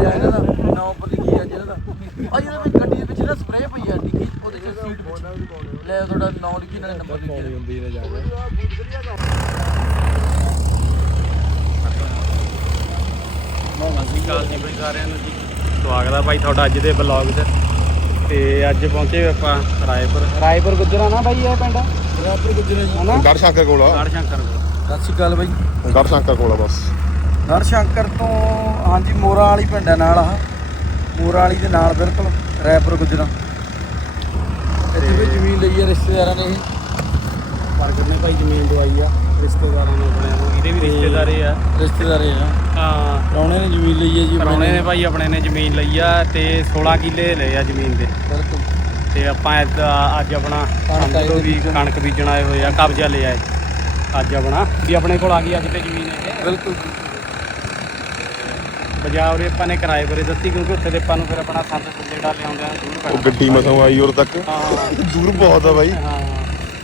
ਲਿਆ ਇਹਨਾਂ ਦਾ ਨਾ ਉੱਪਰ ਲਿਖੀ ਆ ਜਿਹੜਾ ਦਾ ਆ ਜਿਹੜਾ ਵਿੱਚ ਗੱਡੀ ਦੇ ਵਿੱਚ ਨਾ ਸਪਰੇਅ ਪਈ ਆ ਡਿੱਗੀ ਉਹ ਦੇਖੋ ਸੀਟ ਵਿੱਚ। ਲੈ ਤੁਹਾਡਾ ਨਾਂ ਲਿਖੀ ਨਾਲੇ ਨੰਬਰ ਲਿਖੀ ਹੁੰਦੀ ਨੇ ਜਾ ਕੇ ਸਤਿ ਸ਼੍ਰੀ ਅਕਾਲ ਜੀ ਬਈ ਸਾਰਿਆਂ ਨੂੰ ਜੀ। ਸਵਾਗਤ ਆ ਭਾਈ ਤੁਹਾਡਾ ਅੱਜ ਦੇ ਬਲੌਗ 'ਚ ਤੇ ਅੱਜ ਪਹੁੰਚੇ ਆਪਾਂ ਰਾਏਪੁਰ। ਰਾਏਪੁਰ ਗੁੱਜਰਾ ਨਾ ਭਾਈ ਇਹ ਪਿੰਡ? ਰਾਪਰ ਗੁਜਰੇ ਜੀ। ਹਨਾ? ਗੜ ਸ਼ੰਕਰ ਕੋਲ ਆ। ਗੜ ਸ਼ੰਕਰ ਕੋਲ। ਸਤਿ ਸ਼੍ਰੀ ਅਕਾਲ ਬਾਈ। ਗੜ ਸ਼ੰਕਰ ਕੋਲ ਆ ਬਸ। ਨਰ ਸ਼ੰਕਰ ਤੋਂ ਹਾਂਜੀ ਮੋਰਾ ਵਾਲੀ ਪਿੰਡ ਹੈ ਨਾਲ ਆਹ। ਮੋਰਾ ਵਾਲੀ ਦੇ ਨਾਲ ਬਿਲਕੁਲ ਰਾਏਪੁਰ ਗੁਜਰਾ। ਇੱਥੇ ਵੀ ਜ਼ਮੀਨ ਲਈ ਹੈ ਰਿਸ਼ਤੇਦਾਰਾਂ ਨੇ ਇਹ। ਪ੍ਰਗਟ ਨੇ ਭਾਈ ਜ਼ਮੀਨ ਦਵਾਈ ਆ? ਰਿਸ਼ਤੇਦਾਰਾਂ ਨੂੰ ਬਣਿਆ ਨੂੰ। ਇਹਦੇ ਵੀ ਰਿਸ਼ਤੇਦਾਰੇ ਆ। ਰਿਸ਼ਤੇਦਾਰੇ ਆ। ਹਾਂ। ਪ੍ਰਾਹੁਣੇ ਨੇ ਜ਼ਮੀਨ ਲਈ ਹੈ ਜੀ ਪਰੌਣੇ ਨੇ ਭਾਈ ਆਪਣੇ ਨੇ ਜ਼ਮੀਨ ਲਈ ਆ ਤੇ 16 ਕਿੱਲੇ ਲਏ ਆ ਜ਼ਮੀਨ ਦੇ। ਬਿਲਕੁਲ। ਤੇ ਆਪਾਂ ਅੱਜ ਅੱਜ ਆਪਣਾ ਕਣਕ ਵੀ ਬੀਜਣ। ਕਣਕ ਬੀਜਣ ਆਏ ਹੋਏ ਆ ਕਬਜ਼ਾ ਲਿਆ ਹੈ ਅੱਜ ਆਪਣਾ ਵੀ ਆਪਣੇ ਕੋਲ ਆ ਗਈ ਅੱਜ ਤੇ ਜ਼ਮੀਨ ਇਹ। ਬਿਲਕੁਲ। ਬਜਾ ਉਰੇ ਆਪਾਂ ਨੇ ਕਿਰਾਏ ਬਾਰੇ ਦੱਸੀ ਕਿਉਂਕਿ ਉੱਥੇ ਦੇ ਆਪਾਂ ਨੂੰ ਫਿਰ ਆਪਣਾ ਸੰਦ ਜਿਹੜਾ ਲਿਆਉਂਦੇ ਆ ਦੂਰ ਉਹ ਪੈਣਾ ਗੱਡੀ ਮਸੋਂ ਆਈ ਉਰ ਤੱਕ। ਹਾਂ ਦੂਰ ਬਹੁਤ ਆ ਬਾਈ। ਹਾਂ।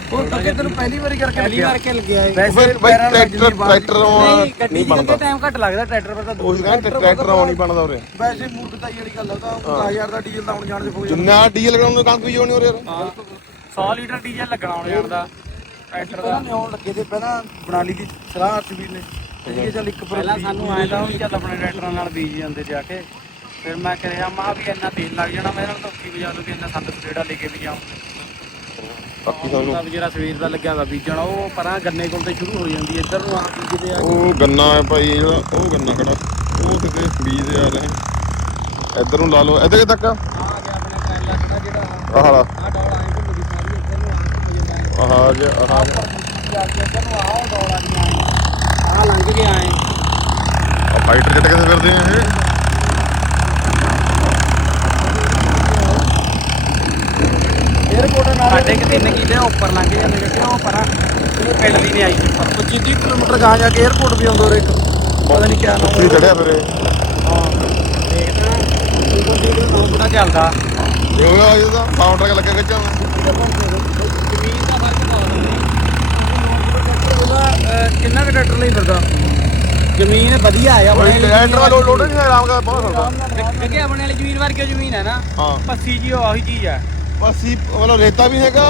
ਉਹ ਤਾਂ ਕਿ ਤੈਨੂੰ ਪਹਿਲੀ ਵਾਰੀ ਕਰਕੇ ਪਹਿਲੀ ਲੱਗਿਆ। ਵਾਰ ਕੇ ਲੱਗਿਆ ਹੈ ਵੈਸੇ ਫਿਰ ਬਾਈ ਪੈਰਾਂ ਨਾਲ ਟਰੈਕਟਰ ਜਿੰਨੀ ਬਾਹਰ ਟਰੈਕਟਰ ਨਹੀਂ ਨਹੀਂ ਗੱਡੀ ਬਣਦਾ ਦੇ ਟਾਈਮ ਘੱਟ ਲੱਗਦਾ ਟਰੈਕਟਰ ਪਰ ਤਾਂ ਉਹ ਕਹਿੰਦਾ ਟਰੈਕਟਰ ਆਉਂ ਨਹੀਂ ਬਣਦਾ ਉਰੇ। ਵੈਸੇ ਮੂਰਖਤਾਈ ਵਾਲੀ ਗੱਲ ਆ ਉਹ ਤਾਂ 10000 ਦਾ ਡੀਜ਼ਲ ਦਾ ਹੁਣ ਜਾਣ ਦੇ ਫੋਜ ਜਿੰਨਾ ਡੀਜ਼ਲ ਲਗਾਉਣ ਨੂੰ ਕਣਕ ਵੀ ਹੋਣੀ ਉਰੇ ਯਾਰ। ਹਾਂ। 100 ਲੀਟਰ ਡੀਜ਼ਲ ਲੱਗਣਾ ਟਰੈਕਟਰ ਦਾ। ਪਹਿਲਾਂ ਲੱਗੇ ਤੇ ਪਹਿਲਾਂ ਬਣਾ ਲਈ ਦੀ ਸਲਾਹ ਅਰਸ਼ਵੀਰ ਨੇ। ਤੇ ਇਹ ਚੱਲ ਇੱਕ ਪਰ ਪਹਿਲਾਂ ਸਾਨੂੰ ਆਇਆ ਤਾਂ ਵੀ ਚੱਲ ਆਪਣੇ ਟਰੈਕਟਰਾਂ ਨਾਲ ਬੀਜ ਜਾਂਦੇ ਜਾ ਕੇ। ਫਿਰ ਮੈਂ ਕਿਹਾ ਮਾਂ ਵੀ ਇੰਨਾ ਤੇਲ ਲੱਗ ਜਾਣਾ ਮੈਂ ਇਹਨਾਂ ਨੂੰ ਧੋਖੀ ਵਜਾ ਲੂ ਵੀ ਇੰਨਾ ਸੰਦ ਸਪਰੇਡਾ ਲੈ ਕੇ ਵੀ ਜਾਉਂ ਬਾਕੀ ਸਾਨੂੰ ਤਾਂ ਜਿਹੜਾ ਸਵੇਰ ਦਾ ਲੱਗਿਆ ਵਾ ਬੀਜਣ ਉਹ ਪਰਾਂ ਗੰਨੇ ਕੋਲ ਤੇ ਸ਼ੁਰੂ ਹੋ ਜਾਂਦੀ ਇੱਧਰ ਨੂੰ ਆ ਬੀਜਦੇ ਆ। ਉਹ ਗੰਨਾ ਹੈ ਭਾਈ ਜਿਹੜਾ ਉਹ ਗੰਨਾ ਖੜਾ ਉਹ ਕਿਤੇ ਬੀਜ ਆ ਰਹੇ ਇੱਧਰ ਨੂੰ ਲਾ ਲਓ ਇੱਧਰ ਤੱਕ। ਆ ਗਿਆ ਆਪਣੇ ਟ੍ਰੈਲਾ ਖੜਾ ਜਿਹੜਾ ਆਹ ਵਾਲਾ। ਆ ਡੌਲ ਆਏ ਘੁੰਮਦੀ ਸਾਰੀ ਇੱਧਰ ਨੂੰ ਆ ਘੁੰਮ ਜਾਂਦਾ ਆਹ ਆ ਗਿਆ ਆਹ ਆ ਗਿਆ। ਜਾ ਕੇ ਇੱਧਰ ਨੂੰ ਆਹ ਡੌਲ ਆ ਗਈਆਂ। ਆ ਲੰਘ ਕੇ ਆਏ। ਆ ਫਾਈਟਰ ਜੱਟ ਕਿੱਥੇ ਫਿਰਦੇ ਆ ਇਹ? 에어ਪੋਰਟ ਨਾਲ ਸਾਡੇ ਕਿ 3 ਕਿਲੇ ਉੱਪਰ ਲੰਘ ਜਾਂਦੇ ਨੇ ਕਿਉਂ ਪਰਾਂ। ਇਹ ਪਿੰਡ ਦੀ ਨਹੀਂ ਆਈ ਪਰ 25 30 ਕਿਲੋਮੀਟਰ ਗਾਂ ਜਾ ਕੇ 에어ਪੋਰਟ ਵੀ ਆਉਂਦਾ ਰੇ ਇੱਕ। ਪਤਾ ਨਹੀਂ ਕਿਆ ਨਾਮ ਚੜਿਆ ਫਿਰ ਹਾਂ। ਦੇਖਦਾ ਉਹ ਵੀਡੀਓ ਨਾਮ ਬੜਾ ਚੱਲਦਾ। ਇਹ ਹੋਇਆ ਇਹਦਾ ਸਾਊਂਡ ਟਰੱਕ ਲੱਗਿਆ ਖਿੱਚਣ ਜ਼ਮੀਨ ਦਾ ਫ਼ਰਕ ਬਹੁਤ ਹੈ ਕਿੰਨਾ ਕੁ ਟਰੈਕਟਰ ਲਈ ਫਿਰਦਾ? ਜ਼ਮੀਨ ਵਧੀਆ ਆ ਬੜੀ ਟਰੈਕਟਰ ਦਾ ਲੋਡ ਨਹੀਂ ਆਰਾਮ ਕਰ ਬਹੁਤ ਸਕਦਾ ਕਿਉਂਕਿ ਆਪਣੇ ਵਾਲੀ ਜ਼ਮੀਨ ਵਰਗੀ ਜ਼ਮੀਨ ਹੈ ਨਾ ਹਾਂ। ਪੱਸੀ ਜੀ ਉਹੀ ਚੀਜ਼ ਹੈ ਹੀ ਮਤਲਬ ਰੇਤਾ ਵੀ ਹੈਗਾ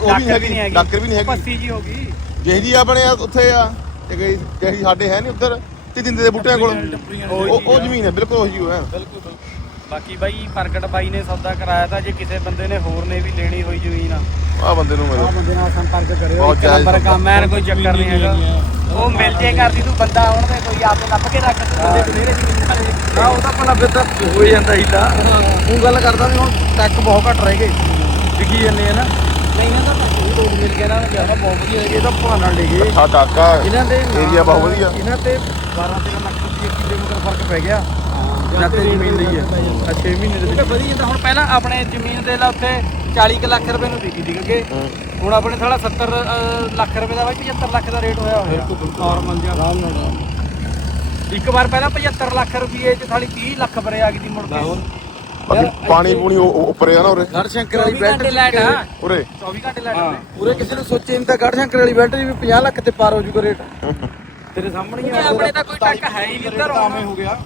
ਉਹ ਵੀ ਹੈਗੀ ਡਾਕਰ ਵੀ ਨਹੀਂ ਹੈਗੀ। ਪੱਸੀ ਜੀ ਹੋ ਗਈ। ਜਿਹੀ ਜੀ ਆਪਣੇ ਉੱਥੇ ਆ ਤੇ ਕਈ ਜਿਹੀ ਸਾਡੇ ਹੈ ਨਹੀਂ ਉੱਧਰ ਤੇ ਜਿੰਦੇ ਦੇ ਬੂਟਿਆਂ ਕੋਲ ਉਹ ਉਹ ਜ਼ਮੀਨ ਹੈ ਬਿਲਕੁਲ ਉਹੀ ਹੈ। ਬਿਲਕੁਲ। ਬਾਕੀ ਬਾਈ ਪ੍ਰਗਟ ਬਾਈ ਨੇ ਸੌਦਾ ਕਰਾਇਆ ਤਾਂ ਜੇ ਕਿਸੇ ਬੰਦੇ ਨੇ ਹੋਰ ਨੇ ਵੀ ਲੈਣੀ ਹੋਈ ਜ਼ਮੀਨ ਆ ਆ ਬੰਦੇ ਨੂੰ ਆ ਮਿਲੋ ਬੰਦੇ ਨਾਲ ਸੰਪਰਕ ਕਰਿਓ ਬਹੁਤ ਇੱਕ ਜਾਇਜ਼ ਨੰਬਰ ਸੌਦਾ। ਕੰਮ ਐ ਕੋਈ ਚੱਕਰ ਨਹੀਂ ਹੈਗਾ। ਉਹ ਮਿਲ ਜੇ ਕਰਦੀ ਤੂੰ ਬੰਦਾ ਆਉਣ ਦੇ ਕੋਈ ਆਪੇ ਲੱਭ ਕੇ ਰੱਖ ਤੂੰ ਬੰਦੇ ਬਥੇਰੇ ਜ਼ਮੀਨ ਵਾਲੇ ਨਾ ਉਹਦਾ ਭਲਾ ਫਿਰ ਤਾਂ ਹੋ ਹੀ ਜਾਂਦਾ ਹੀਲਾ। ਉਹ ਗੱਲ ਕਰਦਾ ਵੀ ਹੁਣ ਟੈਕ ਬਹੁਤ ਘੱਟ ਰਹਿ ਗਏ। ਵਿਕੀ ਜੰਨੇ ਆ ਨਾ। ਨਹੀਂ ਨਾ ਤਾਂ ਕੋਈ ਲੋਕ ਮਿਲ ਗਿਆ ਨਾ ਜ਼ਿਆਦਾ ਬਹੁਤ ਵਧੀਆ ਇਹ ਤਾਂ ਨਾਲ ਲੈ ਗਏ। ਆ ਟਾਕਾ ਇਹਨਾਂ ਦੇ ਏਰੀਆ ਬਹੁਤ ਵਧੀਆ। ਇਹਨਾਂ ਤੇ 12 13 ਲੱਖ ਰੁਪਏ ਕਿਲੋਮੀਟਰ ਫ਼ਰਕ ਪੈ ਗਿਆ। ਜਦ ਤੇ ਜ਼ਮੀਨ ਲਈ ਹੈ। 6 ਮਹੀਨੇ ਦੇ ਉਹ ਤਾਂ ਵਿੱਚ। ਵਧੀਆ ਤਾਂ ਹੁਣ ਪਹਿਲਾਂ ਆਪਣੇ ਜ਼ਮੀਨ ਦੇ ਲਾ ਉੱਥੇ 40 ਕੁ ਲੱਖ ਰੁਪਏ ਨੂੰ ਵਿਕੀ ਦੀ ਕਿਉਂਕਿ ਹੁਣ ਆਪਣੇ ਥੋੜਾ 70 ਅ, ਲੱਖ ਰੁਪਏ ਦਾ ਬਾਈ 75 ਲੱਖ ਦਾ ਰੇਟ ਹੋਇਆ ਹੋਇਆ। ਨਾਰਮਲ ਜਿਹਾ। ਆਰਾਮ ਨਾਲ ਆਰਾਮ ਇੱਕ ਵਾਰ ਪਹਿਲਾਂ 75 ਲੱਖ ਰੁਪਏ ਚ ਥਾਲੀ 30 ਲੱਖ ਭਰੇ ਆ ਗਈ ਦੀ ਮੁੜ ਕੇ। ਬਾਕੀ ਪਾਣੀ ਪੂਣੀ ਉਹ- ਉਹ ਉੱਪਰ ਆ ਨਾ ਉਰੇ। ਗੜ ਸ਼ੰਕਰ ਵਾਲੀ 24 ਬੈਲਟ ਘੰਟੇ ਲਾਈਟ ਆ। ਉਰੇ। 24 ਘੰਟੇ ਲਾਈਟ ਹਾਂ। ਆ ਪੂਰੇ ਕਿਸੇ ਨੂੰ ਸੋਚੇ ਨਹੀਂ ਤਾਂ ਗੜ ਸ਼ੰਕਰ ਵਾਲੀ ਬੈਲਟ ਵੀ 50 ਲੱਖ ਤੇ ਪਾਰ ਹੋ ਜੂਗਾ ਰੇਟ। ਤੇਰੇ ਸਾਹਮਣੇ ਹੀ ਆ। ਆਪਣੇ ਤਾਂ ਕੋਈ ਟੱਕ ਹੈ ਹੀ ਨਹੀਂ ਇੱਧਰ ਆਵੇਂ ਹੋ ਗਿਆ।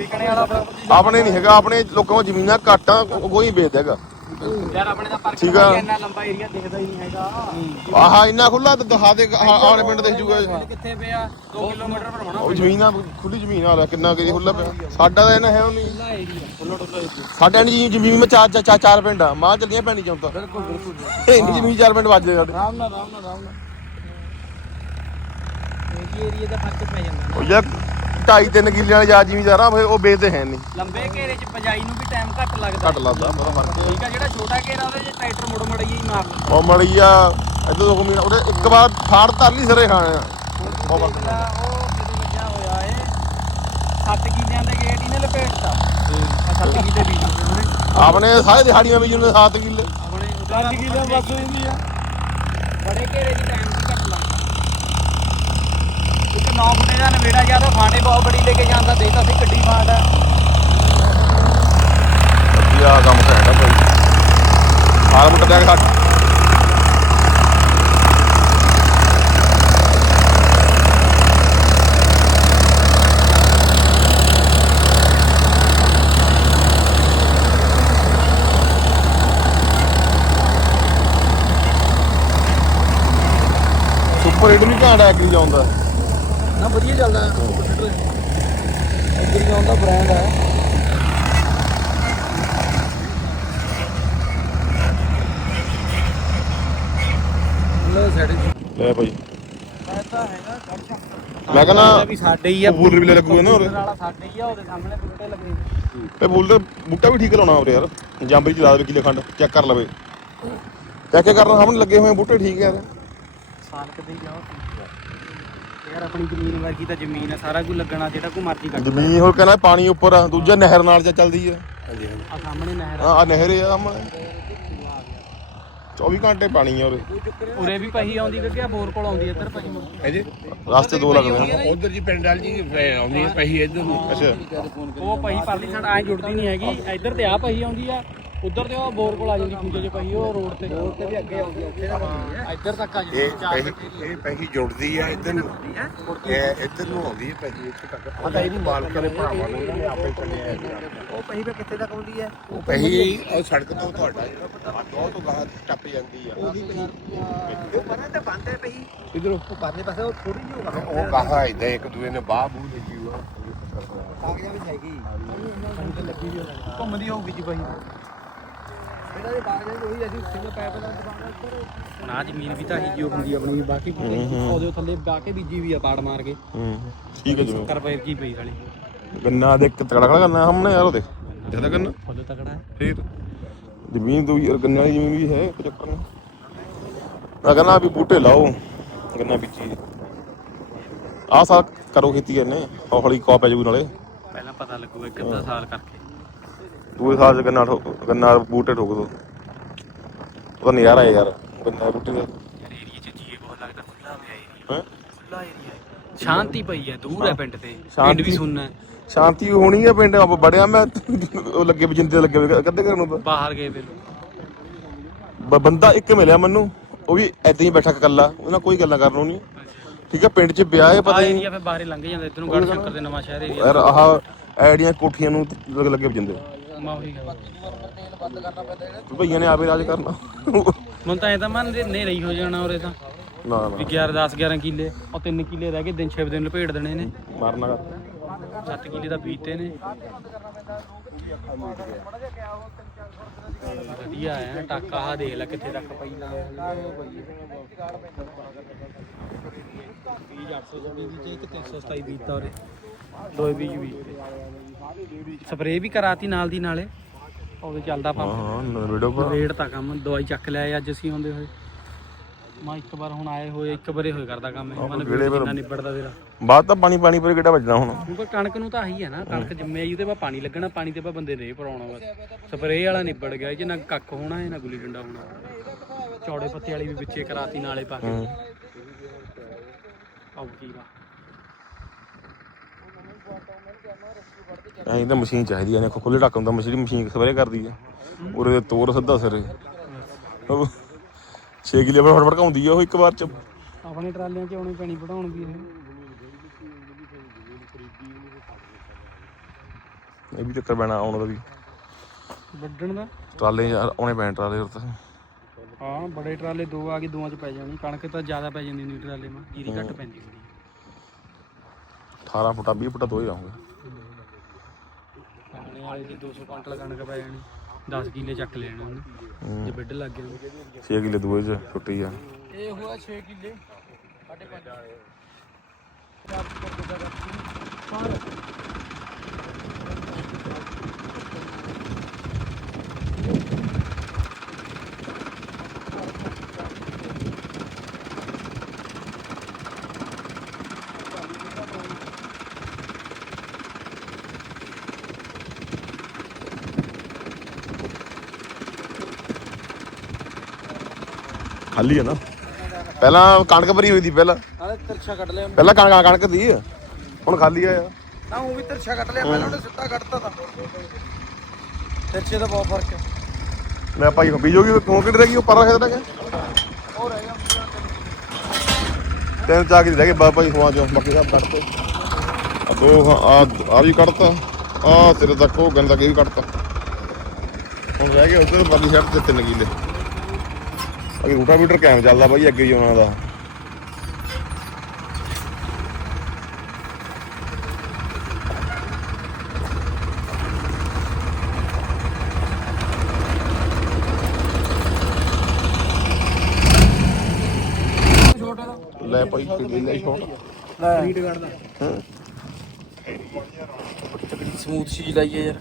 ਵਿਕਣੇ ਵਾਲਾ ਆਪਣੇ ਨਹੀਂ ਹੈਗਾ ਆਪਣੇ ਲੋਕਾਂ ਕੋਲ ਜ਼ਮੀਨਾਂ ਘੱਟ ਆ ਕੋ- ਕੋਈ ਵੇਚਦਾ ਹੈਗਾ। ਯਾਰ ਆਪਣੇ ਦਾ ਪਾਰਕ ਠੀਕ ਆ। ਇੰਨਾ ਲੰਬਾ ਏਰੀਆ ਦਿਖਦਾ ਹੀ ਨਹੀਂ ਹੈਗਾ। ਆਹ ਇੰਨਾ ਖੁੱਲਾ ਤੇ ਦਿਖਾ ਦੇ ਆਲੇ ਪਿੰਡ ਦੇਖ ਜੂਗਾ। ਕਿੱਥੇ ਪਿਆ? 2 ਕਿਲੋਮੀਟਰ ਪਰ ਹੋਣਾ ਉਹ ਜ਼ਮੀਨ ਖੁੱਲੀ ਜ਼ਮੀਨ ਆ ਲੈ ਕਿੰਨਾ ਕਿ ਖੁੱਲਾ ਪਿਆ। ਸਾਡਾ ਤਾਂ ਇਹਨਾਂ ਹੈ ਉਹ ਨਹੀਂ। ਖੁੱਲਾ ਏਰੀਆ ਸਾਡੇ ਨਹੀਂ ਜ਼ਮੀਨ ਵਿੱਚ ਚਾਰ ਚਾਰ ਚਾਰ ਪਿੰਡ ਆ। ਮਾਂ ਚੱਲੀਆਂ ਪੈਣੀ ਚਾਹੁੰਦਾ ਬਿਲਕੁਲ ਬਿਲਕੁਲ। ਇਹ ਨਹੀਂ ਜ਼ਮੀਨ ਚਾਰ ਪਿੰਡ ਵੱਜਦੇ ਸਾਡੇ। ਆਰਾਮ ਨਾਲ ਆਰਾਮ ਨਾਲ ਆਰਾਮ ਨਾਲ। ਏਰੀਆ ਦਾ ਫ਼ਰਕ ਪੈ ਜਾਂਦਾ ਉਹ ਯਾਰ ਢਾਈ ਤਿੰਨ ਕਿੱਲੇ ਵਾਲੇ ਜਾ ਜ਼ਿਮੀਦਾਰ ਆ ਉਹ ਵੇਚਦੇ ਹੈ ਨਹੀਂ। ਲੰਬੇ ਘੇਰੇ 'ਚ ਪਜਾਈ ਨੂੰ ਵੀ ਟਾਈਮ ਘੱਟ ਲੱਗਦਾ। ਘੱਟ ਲੱਗਦਾ ਬੜਾ ਫ਼ਰਕ ਠੀਕ ਆ ਜਿਹੜਾ ਛੋਟਾ ਘੇਰਾ ਉਹਦੇ 'ਚ ਟਰੈਕਟਰ ਮੁੜ ਮੁੜ ਹੀ ਮਾਰ ਲੈਂਦਾ ਉਹ ਮੜੀ ਆ ਇੱਧਰ ਦੋ ਮਹੀਨਾ ਉਹਦੇ ਇੱਕ ਵਾਰ ਫਾੜ ਲਈ ਸਰੇ ਖਾਣੇ ਆ। ਬਹੁਤ ਫ਼ਰਕ ਜਿਹੜਾ ਉਹ ਕਿਤੇ ਲੱਗਿਆ ਹੋਇਆ ਏ 7 ਕਿੱਲਿਆਂ ਦੇ ਗੇਟ ਇਹਨੇ ਲਪੇਟਤਾ। ਆ 7 ਕਿੱਲੇ ਬੀਜ ਦਿੱਤੇ ਉਹਨੇ। ਆਪਣੇ ਸਾਰੇ ਦਿਹਾੜੀਆਂ ਵਿੱਚ ਉਹਨੇ 7 ਕਿੱਲੇ। ਆਪਣੇ 10 ਕਿਲੋ ਬਸ ਹੁੰਦੀ ਆ। ਬੜੇ ਘੇਰੇ 'ਚ ਟਾਈਮ ਸੌਂਫ ਦਾ ਨਵੇੜਾ ਜ਼ਿਆਦਾ ਫਾਂਡੇ ਬਹੁਤ ਬੜੀ ਲੈ ਕੇ ਜਾਂਦਾ ਦੇ ਤਾਂ ਸੀ ਗੱਡੀ ਫਾਂਡਾ ਆ ਕੰਮ ਕਰਦਾ ਭਾਈ। ਹਾਲ ਮੁੱਟ ਗਿਆ ਸਾਡਾ ਸੁਪਰ ਹੀਟ ਵੀ ਘਾਟ ਐਕਰੀ ਜਾਂਦਾ ਵਧੀਆ ਚੱਲਦਾ। ਐਗਰੀਆਂ ਦਾ ਬ੍ਰਾਂਡ ਹੈ ਲੋ ਸਾਡੇ ਲੈ ਭਾਈ। ਤਾਂ ਹੈਗਾ ਖਰਚਾ। ਮੈਂ ਕਹਿੰਦਾ ਵੀ ਸਾਡੇ ਹੀ ਆ। ਬੂਲਰ ਵੀ ਲੱਗੂਗਾ ਨਾ ਵਾਲਾ ਸਾਡੇ ਹੀ ਆ ਉਹਦੇ ਸਾਹਮਣੇ ਬੁੱਟੇ ਲੱਗੇ ਇਹ ਬੂਲਰ ਬੂਟਾ ਵੀ ਠੀਕ ਲਾਉਣਾ ਉਰੇ ਯਾਰ। ਜਾਂਬਰੀ ਚ ਲਾ ਦੇ ਕਿਲੇ ਖੰਡ ਚੈੱਕ ਕਰ ਲਵੇ। ਚੈੱਕ ਕਰਨਾ ਸਾਹਮਣੇ ਲੱਗੇ ਹੋਏ ਆ ਬੂਟੇ ਠੀਕ ਆ ਯਾਰ। ਸਾਲ ਕਦੇ ਜਾਓ ਯਾਰ ਆਪਣੀ ਜ਼ਮੀਨ ਵਰਗੀ ਤਾਂ ਜ਼ਮੀਨ ਆ ਸਾਰਾ ਕੁਝ ਲੱਗਣਾ ਜਿਹੜਾ ਕੋਈ ਮਰਜ਼ੀ ਕਰ ਜ਼ਮੀਨ ਹੋਰ ਕਹਿੰਦਾ ਪਾਣੀ ਉੱਪਰ ਆ ਦੂਜਾ ਨਹਿਰ ਨਾਲ ਚ ਚੱਲਦੀ ਆ। ਆ ਸਾਹਮਣੇ ਨਹਿਰ ਆ। ਨਹਿਰ ਆ ਸਾਹਮਣੇ। 24 ਘੰਟੇ ਪਾਣੀ ਆ ਉਰੇ। ਉਰੇ ਵੀ ਪਹੀ ਆਉਂਦੀ ਕਿ ਬੋਰ ਕੋਲ ਆਉਂਦੀ ਇੱਧਰ ਪਹੀ। ਮੁੜ ਇਹਦੇ ਰਸਤੇ ਦੋ ਲੱਗਦੇ ਨੇ ਉਧਰ ਜੀ ਪਿੰਡ ਵਾਲੀ ਜੀ ਪੈ- ਆਉਂਦੀ ਹੈ ਪਹੀ ਇੱਧਰ ਨੂੰ। ਅੱਛਾ। ਉਹ ਪਹੀ ਪਰਲੀ ਸਾਈਡ ਐ ਜੁੜਦੀ ਨਹੀਂ ਹੈਗੀ। ਇੱਧਰ ਤੇ ਆ ਪਹੀ ਆਉਂਦੀ ਆ। ਉਧਰ ਤੇ ਉਹ ਬੋਰ ਕੋਲ ਆ ਜਾਂਦੀ ਖੁੰਝੇ ਜੇ ਪਹੀ ਉਹ ਰੋਡ ਤੇ। ਰੋਡ ਤੇ ਵੀ ਅੱਗੇ ਆਉਂਦੀ ਉੱਥੇ ਇੱਧਰ ਤੱਕ ਆ ਇਹ ਪਹੀ ਇਹ ਪਹੀ ਜੁੜਦੀ ਆ ਇੱਧਰ ਨੂੰ। ਇਹ ਇੱਧਰ ਨੂੰ ਆਉਂਦੀ ਹੈ ਪਹੀ ਇੱਥੇ ਤੱਕ ਆ। ਤਾਂ ਇਹਨੂੰ ਮਾਲਕਾਂ ਨੇ ਭਰਾਵਾਂ ਨੂੰ ਨੇ ਆਪੇ ਚੱਲਿਆ ਉਹ ਪਹੀ ਕਿੱਥੇ ਤੱਕ ਆਉਂਦੀ ਹੈ ਉਹ ਪਹੀ ਉਹ ਸੜਕ ਤੋਂ ਤੁਹਾਡਾ ਜਿਹੜਾ ਦੋ ਤੋਂ ਗਾਹ ਟੱਪ ਜਾਂਦੀ ਆ। ਉਹ ਪਰਾਂ ਤੇ ਬੰਦ ਹੈ ਪਹੀ। ਇਧਰੋਂ ਉਹ ਪਰਲੇ ਪਾਸੇ ਉਹ ਥੋੜੀ ਜਿਹੀ ਹੋਗਾ ਉਹ ਗਾਹਾਂ ਇਦਾਂ ਇੱਕ ਦੂਏ ਨੇ ਬਾਹ ਬੂਹ ਲੱਗੀ ਹੋਆ। ਕਾਗਜ਼ਾਂ ਵਿੱਚ ਹੈਗੀ। ਘੁੰਮਦੀ ਹੋਊਗੀ ਜੀ ਪਹੀ। ਇਹਨਾਂ ਦੇ ਉਹੀ ਅਸੀਂ ਸਿੰਗਲ ਦਾ ਨਾ ਜ਼ਮੀਨ ਵੀ ਤਾਂ ਹੀ ਜੋ ਹੁੰਦੀ ਆ ਆਪਣੀ ਬਾਕੀ ਉਹਦੇ ਥੱਲੇ ਬਾ ਕੇ ਬੀਜੀ ਵੀ ਆ ਪਾੜ ਮਾਰ ਕੇ। ਹੂੰ ਠੀਕ ਹੈ ਜਿਵੇਂ 70 ਰੁਪਏ ਕੀ ਪਈ ਸਾਲੀ। ਗੰਨਾ ਦੇ ਇੱਕ ਤਕੜਾ ਖੜਾ ਕਰਨਾ ਸਾਹਮਣੇ ਯਾਰ ਉਹਦੇ। ਜ਼ਿਆਦਾ ਗੰਨਾ? ਫੁੱਲ ਤਕੜਾ ਹੈ। ਫੇਰ। ਜ਼ਮੀਨ ਯਾਰ ਗੰਨਾ ਦੀ ਜ਼ਮੀਨ ਵੀ ਹੈ ਚੱਕਰ ਨਹੀਂ ਮੈਂ ਕਹਿੰਦਾ ਵੀ ਬੂਟੇ ਲਾਓ ਗੰਨਾ ਬੀਜੀ ਆਹ ਸਾਲ ਕਰੋ ਖੇਤੀ ਕਰਨੇ ਹੌਲੀ ਕੋ ਪੈ ਜੂ ਨਾਲੇ। ਪਹਿਲਾਂ ਪਤਾ ਲੱਗੂਗਾ ਅੱਧਾ ਸਾਲ ਕਰਕੇ। ਦੂਏ ਸਾਲ ਚ ਗੰਨਾ ਠੋਕ ਗੰਨਾ ਬੂਟੇ ਠੋਕ ਦੋ ਉਹਦਾ ਨਜ਼ਾਰਾ ਹੈ ਯਾਰ ਗੰਨਾ ਬੂਟੇ ਦਾ ਯਾਰ ਏਰੀਆ ਚ ਜੀਏ ਬਹੁਤ ਲੱਗਦਾ ਖੁੱਲਾ ਹੋਇਆ ਏਰੀਆ ਹੈਂ? ਖੁੱਲਾ ਏਰੀਆ ਹੈ ਸ਼ਾਂਤੀ ਪਈ ਹੈ ਦੂਰ ਹੈ ਪਿੰਡ ਤੇ ਪਿੰਡ ਸ਼ਾਂਤੀ। ਵੀ ਸੁਣਨਾ ਹੈ ਸ਼ਾਂਤੀ ਹੋਣੀ ਹੈ ਪਿੰਡ ਆਪ ਬੜਿਆ ਮੈਂ ਉਹ ਲੱਗੇ ਵੀ ਜਿੰਦੇ ਲੱਗੇ ਹੋਏ ਨੂੰ ਬਾਹਰ ਗਏ ਵੇ ਬ- ਬੰਦਾ ਇੱਕ ਮਿਲਿਆ ਮੈਨੂੰ ਉਹ ਵੀ ਐਦਾਂ ਹੀ ਬੈਠਾ ਇਕੱਲਾ ਉਹਨਾਂ ਕੋਈ ਗੱਲਾਂ ਕਰਨ ਨੂੰ ਨਹੀਂ ਠੀਕ ਹੈ ਪਿੰਡ 'ਚ ਵਿਆਹ ਹੈ ਪਤਾ ਆ ਹੀ ਨਹੀਂ ਏਰੀਆ ਫੇ ਬਾਹਰੇ ਲੰਘ ਜਾਂਦਾ ਇਧਰ ਗੜ ਸ਼ੰਕਰ ਦੇ ਨਵਾਂ ਸ਼ਹਿਰ ਏਰੀਆ ਯਾਰ ਆਹ ਐਡੀਆਂ ਕੋਠੀਆਂ ਨੂੰ ਲੱਗ ਲੱਗੇ ਵੀ ਜਿੰਦੇ ਮਾ ਉਹੀ ਗੱਲ ਭਈਆਂ ਨੇ ਆਪੇ ਰਾਜ ਕਰਨਾ। ਹੁਣ ਤਾਂ ਇਹ ਤਾਂ ਮਨ ਦੇ ਨੇ ਰਹੀ ਹੋ ਜਾਣਾ ਉਰੇ ਤਾਂ। ਨਾ ਵੀ ਨਾ 11 10 11 ਕਿੱਲੇ ਉਹ 3 ਕਿੱਲੇ ਰਹਿ ਗਏ ਦਿਨ 6 ਦਿਨ ਲਪੇਟ ਦੇਣੇ ਨੇ। ਮਾਰਨਾ 7 ਕਿੱਲੇ ਦਾ ਬੀਤੇ ਨੇ। ਵਧੀਆ ਹੈ ਟਾਕਾ ਆ ਦੇਖ ਲੈ ਕਿੱਥੇ ਤੱਕ ਪਈ ਨਾ ਬੀਜ 826 ਬੀਜ ਇੱਕ 327 ਬੀਜਤਾ ਉਰੇ। ਦੋਏ ਬੀਜ ਬੀਜਤੇ ਸਪਰੇਅ ਵੀ ਕਰਾਤੀ ਨਾਲ ਦੀ ਨਾਲੇ। ਉਹਦੇ ਚੱਲਦਾ ਪੰਪ। ਹਾਂ ਵੀਡੀਓ ਪਰ ਰੇਡ ਤਾਂ ਕੰਮ ਦਵਾਈ ਚੱਕ ਲਿਆ ਅੱਜ ਅਸੀਂ ਆਉਂਦੇ ਹੋਏ। ਮੈਂ ਇੱਕ ਵਾਰ ਹੁਣ ਆਏ ਹੋਏ ਇੱਕ ਵਾਰੇ ਹੋਏ ਕਰਦਾ ਕੰਮ ਇਹ। ਮਨ? ਕਿੰਨਾ ਨਿਬੜਦਾ ਤੇਰਾ। ਬਾਅਦ ਤਾਂ ਪਾਣੀ ਪਾਣੀ ਪਰ ਕਿਹੜਾ ਵੱਜਣਾ ਹੁਣ? ਪਰ ਕਣਕ ਨੂੰ ਤਾਂ ਆਹੀ ਹੈ ਨਾ ਕਣਕ ਜੰਮੇ ਆਈ ਉਹਦੇ ਬਾਅਦ ਪਾਣੀ ਲੱਗਣਾ ਪਾਣੀ ਤੇ ਬਾਅਦ ਬੰਦੇ ਨੇ ਪਰਾਉਣਾ ਬਸ। ਸਪਰੇਅ ਵਾਲਾ ਨਿਬੜ ਗਿਆ 'ਚ ਨਾ ਕੱਖ ਹੋਣਾ ਇਹ ਨਾ ਗੁੱਲੀ ਡੰਡਾ ਹੋਣਾ। ਚੌੜੇ ਪੱਤੇ ਵਾਲੀ ਵੀ ਵਿੱਚੇ ਕਰਾਤੀ ਨਾਲੇ ਪਾ ਕੇ। ਆਉ ਕੀ ਐਂ ਤਾਂ ਮਸ਼ੀਨ ਚਾਹੀਦੀ ਐ ਨੇ ਖੁੱਲੇ ਢੱਕ ਹੁੰਦਾ ਮਸ਼ੀਨ ਮਸ਼ੀਨ ਸਪਰੇ ਕਰਦੀ ਆ। ਉਰੇ ਤੋਰ ਸਿੱਧਾ ਸਿਰੇ 6 ਕਿਲੇ ਫੜ ਭੜਕਾਉਂਦੀ ਆ ਉਹ ਇੱਕ ਵਾਰ ਚ। ਆਪਣੇ ਟਰਾਲਿਆਂ 'ਚ ਆਉਣੀ ਪੈਣੀ ਵਧਾਉਣ ਵੀ ਇਹ। ਇਹ ਵੀ ਚੱਕਰ ਪੈਣਾ ਆਉਣ ਦਾ ਵੀ। ਵੱਢਣ ਦਾ? ਟਰਾਲੇ ਯਾਰ ਆਉਣੇ ਪੈਣ ਟਰਾਲੇ ਉੱਤੇ ਹਾਂ ਬੜੇ ਟਰਾਲੇ ਦੋ ਆ ਗਏ ਦੋਵਾਂ 'ਚ ਪੈ ਜਾਣੀ। ਕਣਕ ਤਾਂ ਜ਼ਿਆਦਾ ਪੈ ਜਾਂਦੀ ਨਹੀਂ ਟਰਾਲੇ ਮਾ ਜੀਰੀ ਘੱਟ ਪੈਂਦੀ ਹੁੰਦੀ। 18 ਫੁੱਟਾ 20 ਫੁੱਟਾ ਦੋ ਹੀ ਆਉਂਗੇ। ਮੋਹਾਲੀ ਦੀ 200 ਕਣਕ ਪੈ ਜਾਣੀ 10 ਕਿੱਲੇ ਚੱਕ ਲੈਣੇ ਉਹਨੇ ਜੇ ਬਿੱਡ ਕਿੱਲੇ ਦੂਏ ਚ ਛੁੱਟੀ ਆ। ਇਹ ਹੋਇਆ 6 ਕਿੱਲੇ 5.5 ਖਾਲੀ ਆ ਨਾ। ਪਹਿਲਾਂ ਕਣਕ ਭਰੀ ਹੋਈ ਸੀ ਪਹਿਲਾਂ। ਆਲੇ ਤਿਰਛਾ ਕੱਢ ਲਿਆ। ਪਹਿਲਾਂ ਕਣਕ ਕਣਕ ਦੀ ਹੁਣ ਖਾਲੀ ਆ। ਯਾਰ ਨਾ ਉਹ ਵੀ ਤਿਰਛਾ ਕੱਢ ਲਿਆ ਪਹਿਲਾਂ ਉਹਨੇ ਸਿੱਧਾ ਕੱਢਤਾ ਤਾਂ। ਤਿਰਛੇ ਦਾ ਬਹੁਤ ਫ਼ਰਕ ਹੈ ਲੈ ਭਾਈ ਬੀਜੋਗੀ ਕਿਉਂ ਕਿੱਡ ਰਹਿ ਗਈ ਉਹ ਪਰਾਂ ਰਹਿ ਗਿਆ। ਉਹ ਰਹਿ ਗਿਆ ਤਿੰਨ। ਚਾਕ ਹੀ ਰਹਿ ਗਏ ਬਾਬਾ ਜੀ ਖਵਾ ਚੋਂ ਬਾਕੀ ਸਭ ਕੱਟਤੇ ਆ ਦੋ ਆ ਆ ਵੀ ਕੱਟਤਾ। ਆ ਤੇਰੇ ਤੱਕ ਉਹ ਗੰਦਾ ਕੀ ਵੀ ਕੱਟਤਾ। ਹੁਣ ਰਹਿ ਗਏ ਉਧਰ ਬਾਕੀ ਸਾਈਡ ਤੇ ਤਿੰਨ ਕਿੱਲੇ। ਅੱਗੇ ਰੂਟਾਵੀਟਰ ਕੈਮ ਚੱਲਦਾ ਬਾਈ ਅੱਗੇ ਹੀ ਉਹਨਾਂ ਦਾ। ਲੈ ਭਾਈ ਕਿਹੜੀ ਲੈ ਸ਼ਾਟ ਲੈ। ਰੀਡ ਕੱਢਦਾ ਤਕੜੀ ਸਮੂਥ ਚੀਜ਼ ਲਾਈ ਹੈ ਯਾਰ।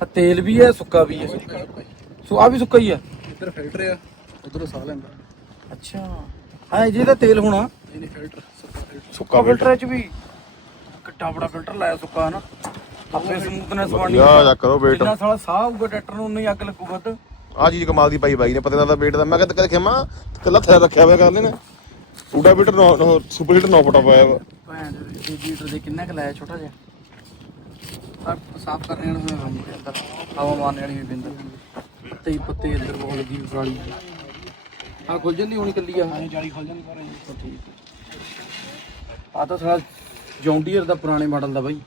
ਆ ਤੇਲ ਵੀ ਹੈ ਸੁੱਕਾ ਵੀ ਹੈ। ਸੋ ਆ ਵੀ ਸੁੱਕਾ ਹੀ ਹੈ। ਇੱਧਰ ਫਿਲਟਰ ਆ। ਉਧਰੋਂ ਸਾਹ ਲੈਂਦਾ। ਅੱਛਾ। ਹਾਂ ਇਹ ਜਿਹਦਾ ਤੇਲ ਹੋਣਾ। ਇਹ ਨਹੀਂ ਫਿਲਟਰ ਸੁੱਕਾ ਫਿਲਟਰ। ਸੁੱਕਾ ਫਿਲਟਰ ਚ ਵੀ। ਕਿੱਡਾ ਬੜਾ ਫਿਲਟਰ ਲਾਇਆ ਸੁੱਕਾ ਹਨਾ? ਆਪਣੇ ਸਮੂਥਨੈਸ ਬਣਨੀ ਯਾ ਜਾ ਕਰੋ ਵੇਟ ਜਿੰਨਾ ਸਾਲਾ ਸਾਹ ਆਊਗਾ ਟਰੈਕਟਰ ਨੂੰ ਉਨੀ ਅੱਗ ਲੱਗੂ ਵੱਧ। ਆ ਚੀਜ਼ ਕਮਾਲ ਦੀ ਪਾਈ ਬਾਈ ਨੇ ਪਤਾ ਲੱਗਦਾ ਵੇਟ ਦਾ। ਮੈਂ ਕਹਿੰਦਾ ਕਦੇ ਖੇਮਾ ਕੱਲਾ ਥੈਰ ਰੱਖਿਆ ਹੋਇਆ ਕਰਦੇ ਨੇ। ਟੂਡਾ ਬੀਟਰ ਨੋ ਸੁਪਰ ਹੀਟਰ ਨੋ ਫਟਾ ਪਾਇਆ ਵਾ। ਭੈਣ ਦੇ ਲੀਟਰ ਦੇ ਕਿੰਨਾ ਕੁ ਲਾਇਆ ਛੋਟਾ ਜਿਹਾ? ਸਾਫ਼ ਸਾਫ਼ ਕਰਨੇ ਵਾਲੇ ਹੋਏ ਹਾਂਜੀ ਅੰਦਰ ਹਵਾ ਮਾਰਨੇ ਵਾਲੀ ਵੀ ਬਿੰਦਰ ਤੇ ਪੱਤੇ ਅੰਦਰ ਬਹੁਤ ਲੱਗੀ ਕਾਲੀ ਆ ਖੁੱਲ ਜਾਂਦੀ ਹੋਣੀ ਕੱਲੀ ਆ। ਹਾਂ ਜਾਲੀ ਖੋਲ ਜਾਂਦੀ ਪਰ ਠੀਕ ਆ। ਤਾਂ ਸਾਲਾ ਜੌਂਡੀਅਰ ਦਾ ਪੁਰਾਣੇ ਮਾਡਲ ਦਾ ਬਾਈ।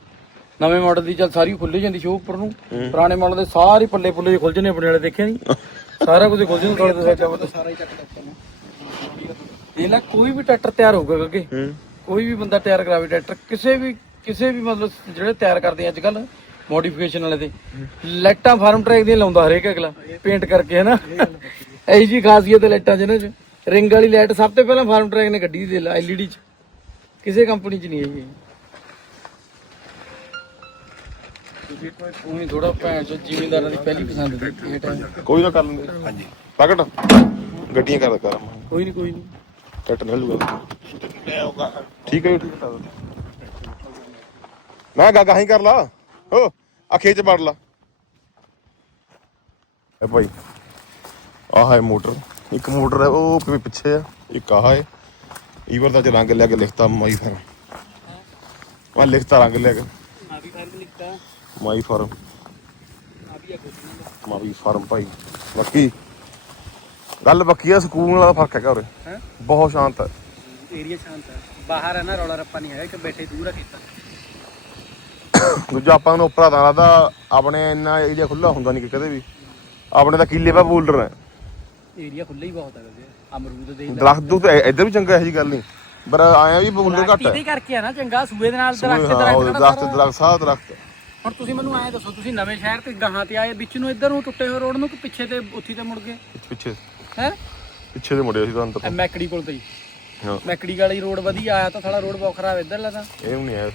ਨਵੇਂ ਮਾਡਲ ਦੀ ਚੱਲ ਸਾਰੀ ਖੁੱਲ ਜਾਂਦੀ ਸ਼ੋ ਉੱਪਰ ਨੂੰ। ਪੁਰਾਣੇ ਮਾਡਲ ਦੇ ਸਾਰੇ ਪੱਲੇ ਪੁੱਲੇ ਜਿਹੇ ਖੁੱਲ ਜਨੇ ਆਪਣੇ ਵਾਲੇ ਦੇਖਿਆ ਨਹੀਂ ਸਾਰਾ ਕੁਝ ਖੁੱਲ ਜਾਂਦਾ ਥੋੜੇ ਤੋਂ। ਸਾਰਾ ਹੀ ਚੱਕ ਇਹ ਲੈ ਕੋਈ ਵੀ ਟਰੈਕਟਰ ਤਿਆਰ ਹੋਊਗਾ ਅੱਗੇ। ਹੂੰ। ਕੋਈ ਵੀ ਬੰਦਾ ਤਿਆਰ ਕਰਾਵੇ ਟਰੈਕਟਰ। ਕਿਸੇ ਵੀ ਕਿਸੇ ਵੀ ਮਤਲਬ ਜਿਹੜੇ ਤਿਆਰ ਕਰਦੇ ਆ ਅੱਜ ਕੱਲ ਮੋਡੀਫਿਕੇਸ਼ਨ ਵਾਲੇ ਤੇ। ਲਾਈਟਾਂ ਫਾਰਮ ਟਰੈਕ ਦੀਆਂ ਲਾਉਂਦਾ ਹਰੇਕ ਅਗਲਾ। ਪੇਂਟ ਕਰਕੇ ਹੈ ਨਾ ਐਈ ਜੀ ਖਾਸੀਅਤ ਹੈ ਲਾਈਟਾਂ 'ਚ ਇਹਨਾਂ 'ਚ ਰਿੰਗ ਵਾਲੀ ਲਾਈਟ ਸਭ ਤੋਂ ਪਹਿਲਾਂ ਫਾਰਮ ਟਰੈਕ ਨੇ ਕੱਢੀ ਦੀ ਐਲਈਡੀ 'ਚ। ਕਿਸੇ ਕੰਪਨੀ 'ਚ ਨਹੀਂ ਹੈਗੀ। ਤੁਸੀਂ ਕੋਈ ਥੋੜਾ ਭੈਣ ਚੋ ਜ਼ਿਮੀਂਦਾਰਾਂ ਦੀ ਪਹਿਲੀ ਪਸੰਦ ਦੀ ਇਹ ਟਾਈਮ ਕੋਈ ਨਾ ਕਰ ਲੈਂਦੇ। ਹਾਂਜੀ। ਪ੍ਰਗਟ ਗੱਡੀਆਂ ਕਰ ਕਰ। ਕੋਈ ਨਹੀਂ ਕੋਈ ਨਹੀਂ। ਕੱਟ ਨਾ ਲੂਗਾ। ਠੀਕ ਹੈ ਠੀਕ ਹੈ। ਮੈਂ ਗਾ ਗਾਹੀਂ ਕਰ ਲਾ। ਹੋ ਆ ਖੇਚ ਵੜ ਲਾ। ਇਹ ਭਾਈ। ਆਹ ਹੈ ਮੋਟਰ। ਇੱਕ ਮੋਟਰ ਹੈ ਉਹ ਪਿੱਛੇ ਆ। ਇੱਕ ਆਹ ਹੈ। ਈਵਰ ਦਾ ਚ ਰੰਗ ਲਿਆ ਕੇ ਲਿਖਤਾ ਮਾਈ ਫਾਰਮ। ਮੈਂ ਲਿਖਤਾ ਰੰਗ ਲਿਆ ਕੇ। ਆ ਵੀ ਫਾਰਮ ਲਿਖਤਾ। My farm. ਆ ਆ ਮਾਈ ਫਾਰਮ ਭਾਈ। ਬਾਕੀ ਗੱਲ ਬੱਕੀ ਆ ਸਕੂਨ ਵਾਲਾ ਫ਼ਰਕ ਹੈਗਾ ਉਰੇ। ਬਹੁਤ ਸ਼ਾਂਤ ਹੈ ਏਰੀਆ ਸ਼ਾਂਤ ਹੈ ਬਾਹਰ ਹੈ ਨਾ ਰੌਲਾ ਰੱਪਾ ਨਹੀਂ ਹੈ ਕਿ ਬੈਠੇ ਦੂਰ ਆ ਕੀਤਾ ਦੂਜਾ ਆਪਾਂ ਨੂੰ ਉੱਪਰ ਲੱਗਦਾ ਆਪਣੇ ਇੰਨਾ ਏਰੀਆ ਖੁੱਲਾ ਹੁੰਦਾ ਨਹੀਂ ਕਦੇ ਵੀ। ਆਪਣੇ ਤਾਂ ਕਿੱਲੇ ਪਾ ਬੋਲਡਰ ਹੈ ਏਰੀਆ ਖੁੱਲਾ ਹੀ ਬਹੁਤ ਹੈ ਵੈਸੇ ਅਮਰੂਦ ਦੇ ਦਰਖਤ ਦੂ ਤੇ ਇੱਧਰ ਵੀ ਚੰਗਾ ਇਹੋ ਜੀ ਗੱਲ ਨਹੀਂ ਪਰ ਆਇਆ ਵੀ ਬੋਲਡਰ ਘੱਟ ਹੈ ਇਹਦੇ ਕਰਕੇ ਆ ਨਾ ਚੰਗਾ ਸੂਏ ਦੇ ਨਾਲ ਦਰਖਤ ਹਾਂ, ਉਹ ਦਰਖਤ ਦਰਖਤ ਦਰਖਤ ਸਾਹ ਦਰਖਤ। ਹੁਣ ਤੁਸੀਂ ਮੈਨੂੰ ਐਂ ਦੱਸੋ ਤੁਸੀਂ ਨਵੇਂ ਸ਼ਹਿਰ ਤੇ ਗਾਹਾਂ ਤੇ ਆਏ ਵਿੱਚ ਨੂੰ ਇੱਧਰ ਨੂੰ ਟੁੱਟੇ ਹੋਏ ਰੋਡ ਨੂੰ ਕਿ ਪਿੱਛੇ ਤੇ ਉੱਥੀ ਤੇ ਮੁੜ ਗਏ? ਪਿੱਛੇ ਹੈ? ਪਿੱਛੇ ਦੇ ਮੁੜਿਆ ਸੀ ਤਾਂ। ਅੰਦਰ ਮੈਕੜੀ ਕੋਲ ਤੇ ਹੀ। ਹਾਂ। ਮੈਕੜੀ ਵਾਲੀ ਰੋਡ ਵਧੀਆ ਆਇਆ ਤਾਂ ਸਾਲਾ ਰੋਡ ਬਹੁਤ ਖਰਾਬ ਇੱਧਰ ਲਾ ਤਾਂ। ਇਹ ਨਹੀਂ ਆਇਆ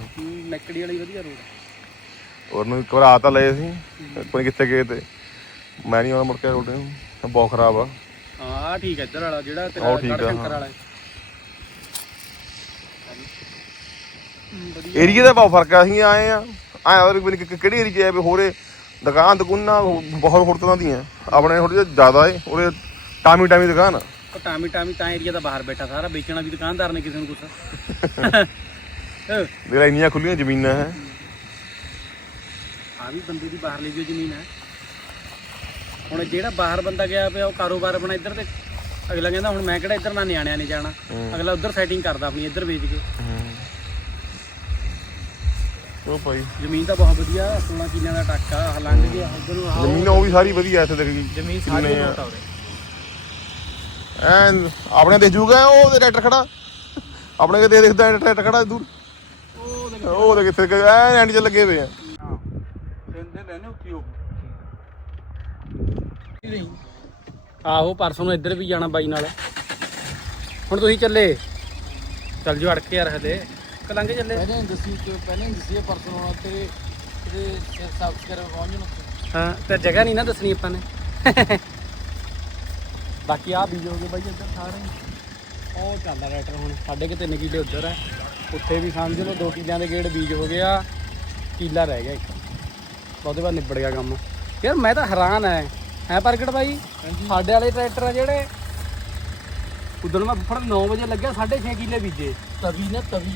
ਮੈਕੜੀ ਵਾਲੀ ਵਧੀਆ ਰੋਡ ਉਹਨੂੰ ਇੱਕ ਵਾਰ ਆ ਤਾਂ ਲਏ ਸੀ ਕੋਈ ਕਿੱਥੇ ਗਏ ਤੇ। ਮੈਂ ਨਹੀਂ ਆਉਣਾ ਮੁੜ ਕੇ ਰੋਡ ਨੂੰ ਬਹੁਤ ਖਰਾਬ ਆ। ਹਾਂ ਆਹ ਠੀਕ ਹੈ ਇੱਧਰ ਵਾਲਾ ਜਿਹੜਾ ਤੇਰਾ ਉਹ ਠੀਕ ਆ, ਗੜਸ਼ੰਕਰ ਹਾਂ। ਵਾਲਾ ਹੈ। ਹੂੰ, ਵਧੀਆ। ਏਰੀਆ ਦਾ ਬਹੁਤ ਫ਼ਰਕ ਆ ਅਸੀਂ ਆਏ ਆ। ਉਹ ਵੀ ਕਿ- ਕਿਹੜੀ ਏਰੀਆ ਹੈ ਵੀ ਹੋਰੇ ਦੁਕਾਨ ਦੁਕਾਨਾਂ ਬਹੁਤ ਹੋਰ ਤਰ੍ਹਾਂ ਦੀਆਂ। ਆਪਣੇ ਥੋੜੀ ਜਿਹਾ ਜ਼ਿਆਦਾ ਏ ਉਹਦੇ ਟਾਮੀ ਟਾਮੀ ਦੁਕਾਨ ਆ। ਉਹ ਟਾਮੀ ਟਾਮੀ ਤਾਂ ਏਰੀਆ ਦਾ ਬਾਹਰ ਬੈਠਾ ਸਾਰਾ ਵੇਚਣਾ ਵੀ ਦੁਕਾਨਦਾਰ ਨੇ ਕਿਸੇ ਨੂੰ ਕੁਛ। ਜਿਹੜਾ ਇੰਨੀਆਂ ਖੁੱਲੀਆਂ ਜ਼ਮੀਨਾਂ ਹੈ। ਆ ਵੀ ਬੰਦੇ ਦੀ ਬਾਹਰ ਲਈ ਜੋ ਜ਼ਮੀਨ ਹੈ। ਹੁਣ ਜਿਹੜਾ ਬਾਹਰ ਬੰਦਾ ਗਿਆ ਪਿਆ ਉਹ ਕਾਰੋਬਾਰ ਆਪਣਾ ਇੱਧਰ ਤੇ ਅਗਲਾ ਕਹਿੰਦਾ ਹੁਣ ਮੈਂ ਕਿਹੜਾ ਇੱਧਰ ਨਾ ਨਿਆਣਿਆਂ ਨੇ ਜਾਣਾ? ਅਗਲਾ ਉੱਧਰ ਸੈਟਿੰਗ ਕਰਦਾ ਆਪਣੀ ਇੱਧਰ ਵੇਚ ਕੇ। ਉਹ ਭਾਈ। ਜ਼ਮੀਨ ਤਾਂ ਬਹੁਤ ਵਧੀਆ 16 ਕਿੱਲਿਆਂ ਦਾ ਟੱਕਾ ਆਹ ਲੰਘ ਗਿਆ ਉੱਧਰ ਨੂੰ ਆਹ ਜ਼ਮੀਨ ਉਹ ਵੀ ਸਾਰੀ ਵਧੀਆ ਇੱਥੇ ਦੇਖ। ਜੀ ਜ਼ਮੀਨ ਸਾਰੀ। ਬਹੁਤ ਆ। ਐਨ ਆਪਣੇ ਦੇਖ ਜੂਗਾ ਉਹ ਤੇ ਟਰੈਕਟਰ ਖੜਾ? ਆਪਣੇ ਕਿਤੇ ਦੇਖਦਾ ਟਰੈਕਟਰ ਖੜਾ ਦੂਰ? ਉਹ ਦੇ ਕਿੱਥੇ? ਐਨ ਐਂਡ 'ਚ ਲੱਗੇ ਹੋਏ ਆ ਦਿੰਦੇ ਲੈਣੇ ਉੱਤੀ ਉਹ ਆਹੋ ਪਰਸੋਂ ਨੂੰ ਇੱਧਰ ਵੀ ਜਾਣਾ ਬਾਈ ਨਾਲ। ਹੁਣ ਤੁਸੀਂ ਚੱਲੇ? ਚੱਲ ਜੋ ਅੜ ਕੇ ਯਾਰ ਹਲੇ ਕਲੰਗੇ ਚੱਲੇ? ਪਹਿਲਾਂ ਦੱਸੀ ਕਿ ਪਹਿਲਾਂ ਹੀ ਦੱਸੀ ਪਰਸਨ ਆਉਣਾ ਤੇ ਇਹਦੇ ਸਬਸਕ੍ਰਾਈਬਰ ਪਹੁੰਚ ਜਾਣ ਹਾਂ ਤੇ ਜਗ੍ਹਾ ਨਹੀਂ ਨਾ ਦੱਸਣੀ ਆਪਾਂ ਨੇ। ਬਾਕੀ ਆ ਬੀਜ ਹੋਗੇ ਬਾਈ ਇੱਧਰ ਸਾਰੇ। ਉਹ ਚੱਲਦਾ ਰੈਟਰ ਹੁਣ ਸਾਡੇ ਕਿ ਤਿੰਨ ਕਿੱਲੇ ਉੱਧਰ ਹੈ ਉੱਥੇ ਵੀ ਸਮਝ ਲਓ ਦੋ ਕਿੱਲਿਆਂ ਦੇ ਗੇੜ ਬੀਜ ਹੋ ਗਿਆ। ਕਿੱਲਾ ਰਹਿ ਗਿਆ ਇੱਕ। ਉਹਦੇ ਬਾਅਦ ਨਿਬੜ ਗਿਆ ਕੰਮ। ਯਾਰ ਮੈਂ ਤਾਂ ਹੈਰਾਨ ਐ ਹੈ ਪ੍ਰਗਟ ਬਾਈ? ਸਾਡੇ ਵਾਲੇ ਟਰੈਕਟਰ ਆ ਜਿਹੜੇ। ਉਦੋਂ ਮੈਂ ਫੜ 9 ਵਜੇ ਲੱਗਿਆ 6.5 ਕਿੱਲੇ ਬੀਜੇ। ਤਵੀ ਨਾ ਤਵੀ।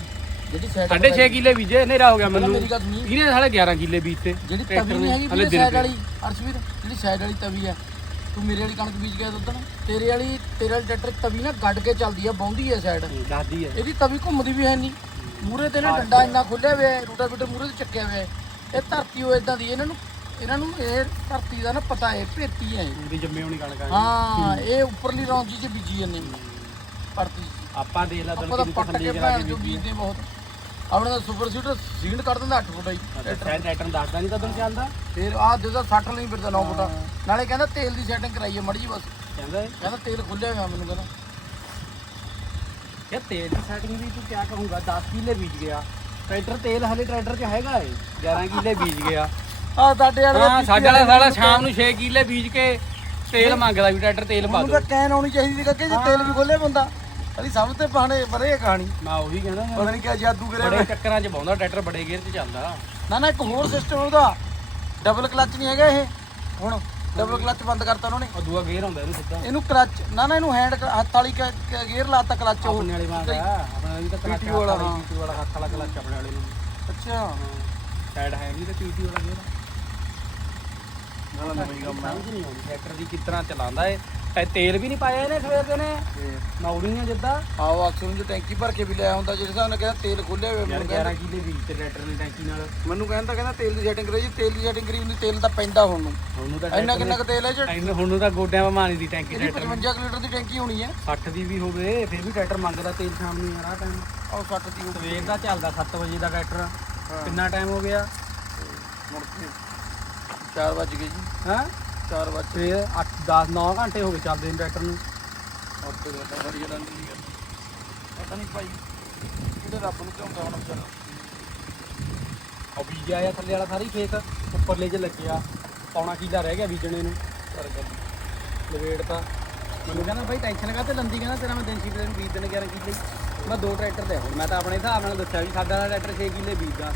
ਜਿਹੜੀ ਸਾਈਡ 6.5 ਕਿੱਲੇ ਬੀਜੇ ਹਨੇਰਾ ਹੋ ਗਿਆ ਮੈਨੂੰ। ਮੇਰੀ ਗੱਲ ਸੁਣੀ। ਇਹਨੇ ਸਾਲੇ 11 ਕਿੱਲੇ ਬੀਜਤੇ। ਜਿਹੜੀ ਤਵੀ ਨਹੀਂ ਹੈਗੀ ਹਲੇ ਵੀ ਦਿਨ ਸਾਈਡ। ਵਾਲੀ। ਅਰਸ਼ਵੀਰ ਜਿਹੜੀ ਸਾਈਡ ਵਾਲੀ ਤਵੀ ਆ। ਤੂੰ ਮੇਰੇ ਵਾਲੀ ਕਣਕ ਬੀਜ ਗਿਆ ਉਦੋਂ ਤੇਰੇ ਵਾਲੀ ਤੇਰੇ ਵਾਲੀ ਟਰੈਕਟਰ ਤਵੀ ਨਾ ਗੱਡ ਕੇ ਚੱਲਦੀ ਆ ਬੌਂਦੀ ਆ ਸਾਈਡ ਦੱਸਦੀ ਐ ਇਹਦੀ ਤਵੀ ਘੁੰਮਦੀ ਵੀ ਹੈ ਨਹੀਂ ਮੂਰੇ ਤੇ ਨਾ ਡੰਡਾ ਇੰਨਾ ਖੁੱਲਿਆ ਹੋਇਆ ਰੂਟਾ ਬੀਟਰ ਮੂਰੇ ਤੇ ਚੱਕਿਆ ਹੋਇਆ ਇਹ ਧਰਤੀ ਉਹ ਇਦਾਂ ਦੀ ਇਹਨਾਂ ਨੂੰ ਇਹਨਾਂ ਨੂੰ ਇਹ ਧਰਤੀ ਦਾ ਨਾ ਪਤਾ ਹੈ ਭੇਤੀ ਹੈ ਇਹ। ਜੰਮੇ ਹੋਣੀ ਕਣਕ ਆ। ਹਾਂ ਇਹ ਉੱਪਰਲੀ ਰੌਂਜੀ 'ਚ ਬੀਜੀ ਜਾਂਦੇ ਨੇ ਪਰਤੀ 'ਚ। ਆਪਾਂ ਦੇਖ ਲਾ ਆਪਾਂ ਦਲ ਤਾਂ ਕਿੰਨੀ ਪੱਟ ਕੇ ਭੈਣ ਬੀਜੀ ਬੀਜਦੇ ਬਹੁਤ। ਆਪਣੇ ਦਾ ਸੁਪਰ ਸੀਡਰ ਸੀਡ ਕੱਢ ਦਿੰਦਾ 8 ਫੁੱਟ ਹੀ ਟਰੈਕਟਰ। ਨੂੰ ਦੱਸਦਾ ਨਹੀਂ ਕਦੋਂ ਚੱਲਦਾ? ਫਿਰ ਆਹ ਜਿਹਦਾ 60 ਨਹੀਂ ਫਿਰਦਾ 9 ਫੁੱਟਾ। ਨਾਲੇ ਕਹਿੰਦਾ ਤੇਲ ਦੀ ਸੈਟਿੰਗ ਕਰਾਈਏ ਮੜੀ ਜੀ ਬਸ। ਕਹਿੰਦਾ ਇਹ। ਕਹਿੰਦਾ ਤੇਲ ਖੁੱਲਿਆ ਹੋਇਆ ਮੈਨੂੰ ਕਹਿੰਦਾ। ਯਾਰ ਤੇਲ ਦੀ ਸੈਟਿੰਗ ਵੀ ਤੂੰ ਕਿਆ ਕਹੂੰਗਾ 10 ਕਿੱਲੇ ਬੀਜ ਗਿਆ। ਟਰੈਕਟਰ ਤੇਲ ਹਲੇ ਟਰੈਕਟਰ 'ਚ ਹੈਗਾ ਏ 11 ਕਿੱਲੇ ਬੀਜ ਗਿਆ। ਆ ਸਾਡੇ ਵਾਲੇ ਹਾਂ ਸਾਡੇ ਵਾਲਾ ਸਾਲਾ ਸ਼ਾਮ ਨੂੰ 6 ਕਿੱਲੇ ਬੀਜ ਕੇ ਤੇਲ ਮੰਗਦਾ ਵੀ ਟਰੈਕਟਰ ਤੇਲ ਪਾ ਉਹਨੂੰ ਦੋ ਤਾਂ ਕੈਨ ਆਉਣੀ ਚਾਹੀਦੀ ਸੀ ਕਿ ਜੇ ਤੇਲ ਵੀ ਖੋਲੇ ਬੰਦਾ ਅਲੀ ਸਭ ਤੇ ਪਾਣੇ ਬਰੇ ਕਹਾਣੀ। ਮੈਂ ਉਹੀ ਕਹਿੰਦਾ ਮੈਂ ਪਤਾ ਨਹੀਂ ਕਿਆ ਜਾਦੂ ਕਰਿਆ ਬੜੇ ਚੱਕਰਾਂ 'ਚ ਬਾਉਂਦਾ ਟਰੈਕਟਰ ਬੜੇ ਗੇਅਰ 'ਚ ਚੱਲਦਾ। ਨਾ ਨਾ ਇੱਕ ਹੋਰ ਸਿਸਟਮ ਉਹਦਾ। ਡਬਲ ਕਲੱਚ ਨਹੀਂ ਹੈਗਾ ਇਹ। ਹੁਣ ਡਬਲ ਕਲੱਚ ਬੰਦ ਕਰਤਾ ਉਹਨਾਂ। ਨੇ ਉਹ ਦੂਆ ਗੇਅਰ ਹੁੰਦਾ ਇਹਨੂੰ ਸਿੱਧਾ। ਇਹਨੂੰ ਕਲੱਚ ਨਾ ਨਾ ਇਹਨੂੰ ਹੈਂਡ ਹੱਥ ਵਾਲੀ ਗੇਅਰ ਲਾਤਾ ਕਲੱਚ ਉਹ। ਆਪਣੇ ਵਾਲੇ ਵਾਂਗਾ ਆਪਣਾ ਵੀ ਤਾਂ ਕਲੱਚ PTO ਵਾਲਾ, ਹਾਂ। ਵਾਲਾ ਹੱਥ ਵਾਲਾ ਕਲੱਚ ਆਪਣੇ ਵਾਲੇ। ਨੂੰ ਅੱਛਾ ਸਾਈਡ ਹੈ ਨਹੀਂ ਤੇ ਪੀਟੀ ਵਾਲਾ ਗੇਅਰ। ਨਾ ਨਵੀਂ ਕੰਮ ਸਮਝ ਨਹੀਂ ਆਉਂਦੀ ਟਰੈਕਟਰ ਦੀ ਕਿਸ ਤਰ੍ਹਾਂ ਚਲਾਉਂਦਾ ਏ। ਤੇ ਤੇਲ ਵੀ ਨਹੀਂ ਪਾਇਆ ਇਹਨੇ ਸਵੇਰ ਦੇ ਨੇ। ਮੌੜੀਆਂ ਜਿੱਦਾਂ। ਆਓ ਅਕਸਰ ਨੂੰ ਟੈਂਕੀ ਭਰ ਕੇ ਵੀ ਲਿਆ ਹੁੰਦਾ ਜਿਹੜੇ ਹਿਸਾਬ ਨਾਲ ਕਹਿੰਦਾ ਤੇਲ ਖੋਲਿਆ ਹੋਇਆ ਯਾਰ ਮੈਨੂੰ 11 ਕਿੱਲੇ ਬੀਜ ਤੇ ਟਰੈਕਟਰ ਦੀ ਟੈਂਕੀ ਨਾਲ। ਮੈਨੂੰ ਕਹਿੰਦਾ ਕਹਿੰਦਾ ਤੇਲ ਦੀ ਸੈਟਿੰਗ ਕਰੀ ਜੀ ਤੇਲ ਦੀ ਸੈਟਿੰਗ ਕਰੀ ਹੁੰਦੀ ਤੇਲ ਤਾਂ ਪੈਂਦਾ ਹੁਣ ਨੂੰ। ਉਹਨੂੰ ਤਾਂ ਇੰਨਾ ਕਿੰਨਾ ਕੁ ਤੇਲ ਹੈ ਜੀ? ਇਹਨੂੰ ਹੁਣ ਨੂੰ ਤਾਂ ਗੋਡਿਆਂ 'ਤੇ ਮਾਰੀ ਦੀ ਟੈਂਕੀ ਇਹਦੀ ਟਰੈਕਟਰ 55 ਲੀਟਰ ਦੀ ਟੈਂਕੀ ਹੋਣੀ ਹੈ। 60 ਦੀ ਵੀ ਹੋਵੇ ਫਿਰ ਵੀ ਟਰੈਕਟਰ ਮੰਗਦਾ ਤੇਲ ਸ਼ਾਮ ਨੂੰ ਯਾਰ ਆ ਟਾਈਮ ਆਹ 60 ਦੀ ਹੋਣੀ ਸਵੇਰ ਦਾ ਚੱਲਦਾ 7 ਵਜੇ ਦਾ ਟਰੈਕਟਰ ਕਿੰਨਾ ਟਾਈਮ ਹੋ ਗਿਆ? ਮੁੜ ਕੇ 4 ਵਜ ਗਏ ਜੀ। ਹਾਂ? 4 ਵਜ ਫਿਰ 8 10 9 ਘੰਟੇ ਹੋ ਗਏ ਚੱਲਦੇ ਨੂੰ ਟਰੈਕਟਰ ਨੂੰ। ਔਰ ਤੇ ਗੱਲਾਂ ਨਹੀਂ ਕਰ ਪਤਾ ਨਹੀਂ ਭਾਈ ਕਿਹੜੇ ਰੱਬ ਨੂੰ ਚਾਹੁੰਦਾ ਹੁਣ ਵਿਚਾਰਾ ਉਹ ਬੀਜ ਆਇਆ ਥੱਲੇ ਵਾਲਾ ਸਾਰੀ ਖੇਤ ਉੱਪਰਲੇ 'ਚ ਲੱਗਿਆ ਪੌਣਾ ਕਿੱਲਾ ਰਹਿ ਗਿਆ ਬੀਜਣੇ ਨੂੰ। ਕਰ ਗੱਲ ਲਵੇੜ ਤਾਂ। ਮੈਨੂੰ ਕਹਿੰਦਾ ਭਾਈ ਟੈਨਸ਼ਨ ਕਾ ਤੇ ਲੰਦੀ ਕਹਿੰਦਾ ਤੇਰਾ ਮੈਂ ਦਿਨ ਸੀ ਤੈਨੂੰ ਬੀਜ ਦੇਣ 11 ਕਿੱਲੇ। ਮੈਂ ਦੋ ਟਰੈਕਟਰ ਦੇ ਹੁਣ ਮੈਂ ਤਾਂ ਆਪਣੇ ਹਿਸਾਬ ਨਾਲ ਦੱਸਿਆ ਵੀ ਸਾਡਾ ਟਰੈਕਟਰ 6 ਕਿੱਲੇ ਬੀਜਦਾ।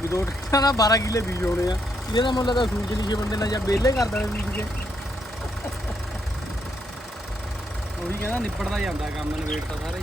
ਵੀ ਦੋ ਟਰੈਕਟਰਾਂ ਨਾਲ 12 ਕਿੱਲੇ ਬੀਜ ਹੋਣੇ ਆ। ਇਹਦਾ ਮੁੱਲ ਤਾਂ ਸੂਰਜ ਲਿਖੇ ਬੰਦੇ ਨਾਲ ਜਾਂ ਬੇਲੇ ਕਰਦਾ ਦੇਣੇ ਬੀਜ ਕੇ ਉਹੀ ਕਹਿੰਦਾ ਨਿਪੜਦਾ ਜਾਂਦਾ ਕੰਮ ਨਵੇੜ ਤਾਂ ਸਾਰਾ ਹੀ।